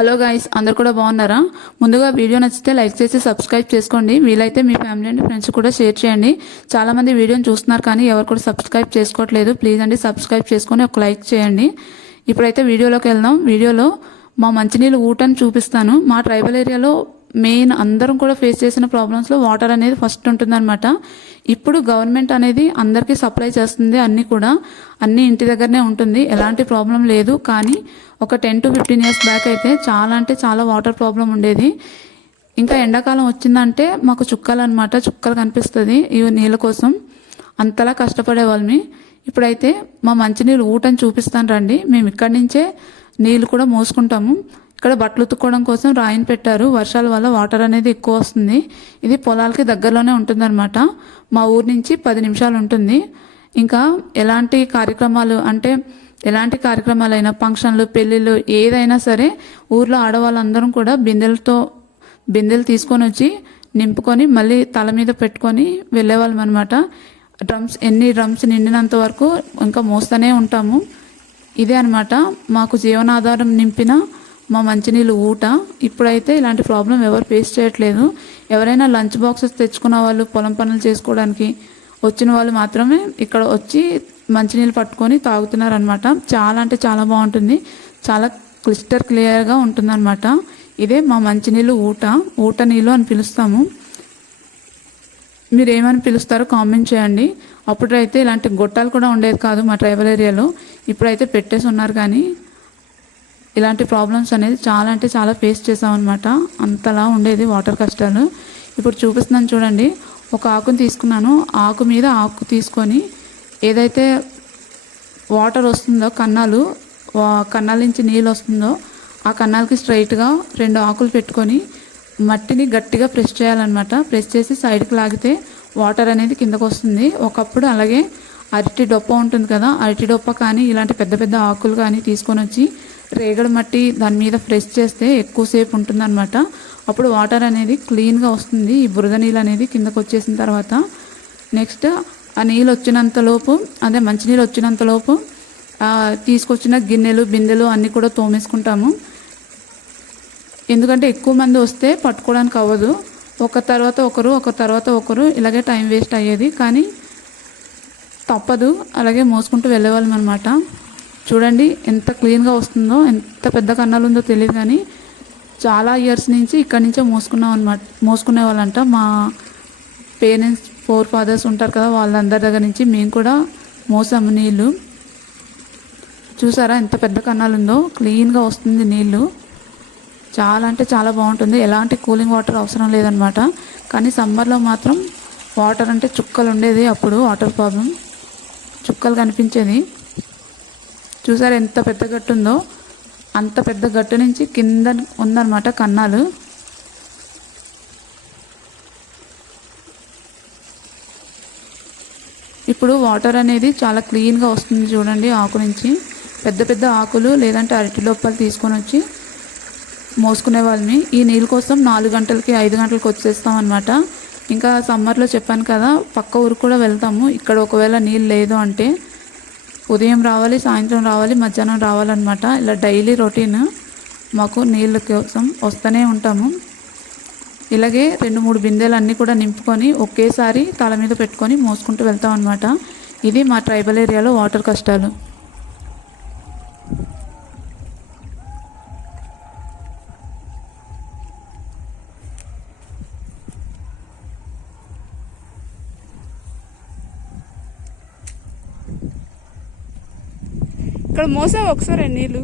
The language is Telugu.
హలో గైస్, అందరు కూడా బాగున్నారా? ముందుగా వీడియో నచ్చితే లైక్ చేసి సబ్స్క్రైబ్ చేసుకోండి. వీలైతే మీ ఫ్యామిలీ అండ్ ఫ్రెండ్స్ కూడా షేర్ చేయండి. చాలా మంది వీడియోని చూస్తున్నారు కానీ ఎవరు కూడా సబ్స్క్రైబ్ చేసుకోవట్లేదు. ప్లీజ్ అండి సబ్స్క్రైబ్ చేసుకొని ఒక లైక్ చేయండి. ఇప్పుడైతే వీడియోలోకి వెళ్దాం. వీడియోలో మా మంచినీళ్ళు ఊటని చూపిస్తాను. మా ట్రైబల్ ఏరియాలో మెయిన్ అందరం కూడా ఫేస్ చేసిన ప్రాబ్లమ్స్లో వాటర్ అనేది ఫస్ట్ ఉంటుందన్నమాట. ఇప్పుడు గవర్నమెంట్ అనేది అందరికీ సప్లై చేస్తుంది. అన్నీ ఇంటి దగ్గరనే ఉంటుంది, ఎలాంటి ప్రాబ్లం లేదు. కానీ ఒక 10 to 15 years బ్యాక్ అయితే చాలా అంటే చాలా వాటర్ ప్రాబ్లం ఉండేది. ఇంకా ఎండాకాలం వచ్చిందంటే మాకు చుక్కలు కనిపిస్తుంది ఈ నీళ్ళ కోసం. అంతలా కష్టపడే వాళ్ళని. ఇప్పుడైతే మా మంచినీళ్ళు ఊటని చూపిస్తాను రండి. మేము ఇక్కడి నుంచే నీళ్ళు కూడా మోసుకుంటాము. ఇక్కడ బట్టలు ఉతుక్కోవడం కోసం రాయిని పెట్టారు. వర్షాల వల్ల వాటర్ అనేది ఎక్కువ వస్తుంది. ఇది పొలాలకి దగ్గరలోనే ఉంటుందన్నమాట. మా ఊరు నుంచి 10 నిమిషాలు ఉంటుంది. ఇంకా ఎలాంటి కార్యక్రమాలైనా, ఫంక్షన్లు, పెళ్ళిళ్ళు ఏదైనా సరే ఊర్లో ఆడవాళ్ళందరం కూడా బిందెలు తీసుకొని వచ్చి నింపుకొని మళ్ళీ తల మీద పెట్టుకొని వెళ్ళేవాళ్ళం అనమాట. ఎన్ని డ్రమ్స్ నిండినంత వరకు ఇంకా మోస్తూనే ఉంటాము. ఇదే అనమాట మాకు జీవనాధారం నింపిన మా మంచినీళ్ళు ఊట. ఇప్పుడైతే ఇలాంటి ప్రాబ్లం ఎవరు ఫేస్ చేయట్లేదు. ఎవరైనా లంచ్ బాక్సెస్ తెచ్చుకున్న వాళ్ళు, పొలం పనులు చేసుకోవడానికి వచ్చిన వాళ్ళు మాత్రమే ఇక్కడ వచ్చి మంచినీళ్ళు పట్టుకొని తాగుతున్నారనమాట. చాలా అంటే చాలా బాగుంటుంది. చాలా క్లియర్గా ఉంటుందన్నమాట. ఇదే మా మంచినీళ్ళు ఊట నీళ్ళు అని పిలుస్తాము. మీరు ఏమని పిలుస్తారో కామెంట్ చేయండి. అప్పుడైతే ఇలాంటి గొట్టాలు కూడా ఉండేది కాదు మా ట్రైబల్ ఏరియాలో. ఇప్పుడైతే పెట్టేసి ఉన్నారు. కానీ ఇలాంటి ప్రాబ్లమ్స్ అనేది చాలా అంటే చాలా ఫేస్ చేసామన్నమాట. అంతలా ఉండేది వాటర్ కష్టాలు. ఇప్పుడు చూపిస్తున్నాను చూడండి. ఒక ఆకుని తీసుకున్నాను. ఆకు మీద ఆకు తీసుకొని ఏదైతే వాటర్ వస్తుందో, కన్నాల నుంచి నీళ్ళు వస్తుందో ఆ కన్నాలకి స్ట్రైట్గా 2 ఆకులు పెట్టుకొని మట్టిని గట్టిగా ప్రెస్ చేయాలన్నమాట. ప్రెస్ చేసి సైడ్కి లాగితే వాటర్ అనేది కిందకు వస్తుంది. ఒకప్పుడు అలాగే అరటి డొప్ప ఉంటుంది కదా, అరటి డొప్ప కానీ ఇలాంటి పెద్ద పెద్ద ఆకులు కానీ తీసుకొని వచ్చి రేగడి మట్టి దాని మీద ప్రెస్ చేస్తే ఎక్కువసేపు ఉంటుందన్నమాట. అప్పుడు వాటర్ అనేది క్లీన్గా వస్తుంది. ఈ బురద నీళ్ళు అనేది కిందకు వచ్చేసిన తర్వాత నెక్స్ట్ ఆ నీళ్ళు వచ్చినంతలోపు, అదే మంచినీళ్ళు వచ్చినంతలోపు తీసుకొచ్చిన గిన్నెలు, బిందెలు అన్నీ కూడా తోమేసుకుంటాము. ఎందుకంటే ఎక్కువ మంది వస్తే పట్టుకోవడానికి అవ్వదు. ఒక తర్వాత ఒకరు ఇలాగే టైం వేస్ట్ అయ్యేది. కానీ తప్పదు, అలాగే మోసుకుంటూ వెళ్ళేవాళ్ళం అనమాట. చూడండి ఎంత క్లీన్గా వస్తుందో. ఎంత పెద్ద కన్నాలు ఉందో తెలియదు కానీ చాలా ఇయర్స్ నుంచి ఇక్కడి నుంచే మోసుకునే వాళ్ళంట. మా పేరెంట్స్, ఫాదర్స్ ఉంటారు కదా, వాళ్ళందరి దగ్గర నుంచి మేము కూడా మోసాము నీళ్ళు. చూసారా ఎంత పెద్ద కన్నాలు ఉందో. క్లీన్గా వస్తుంది నీళ్ళు. చాలా అంటే చాలా బాగుంటుంది. ఎలాంటి కూలింగ్ వాటర్ అవసరం లేదనమాట. కానీ సమ్మర్లో మాత్రం వాటర్ అంటే చుక్కలు ఉండేది. అప్పుడు వాటర్ ప్రాబ్లం చుక్కలు కనిపించేది. చూసారా ఎంత పెద్ద గట్టు ఉందో. అంత పెద్ద గట్టు నుంచి కింద ఉందన్నమాట కన్నాలు. ఇప్పుడు వాటర్ అనేది చాలా క్లీన్గా వస్తుంది చూడండి. ఆకు నుంచి పెద్ద పెద్ద ఆకులు లేదంటే అరటి లోపలు తీసుకొని వచ్చి మోసుకునే వాళ్ళని. ఈ నీళ్ళ కోసం 4 గంటలకి 5 గంటలకి వచ్చేస్తామన్నమాట. ఇంకా సమ్మర్లో చెప్పాను కదా, పక్క ఊరు కూడా వెళ్తాము. ఇక్కడ ఒకవేళ నీళ్ళు లేదు అంటే ఉదయం రావాలి, సాయంత్రం రావాలి, మధ్యాహ్నం రావాలన్నమాట. ఇలా డైలీ రొటీన్ మాకు నీళ్ళ కోసం వస్తూనే ఉంటాము. ఇలాగే 2-3 బిందెలు అన్నీ కూడా నింపుకొని ఒకేసారి తల మీద పెట్టుకొని మోసుకుంటూ వెళ్తాం అనమాట. ఇది మా ట్రైబల్ ఏరియాలో వాటర్ కష్టాలు. ఇక్కడ మోసావు ఒకసారి నీళ్ళు.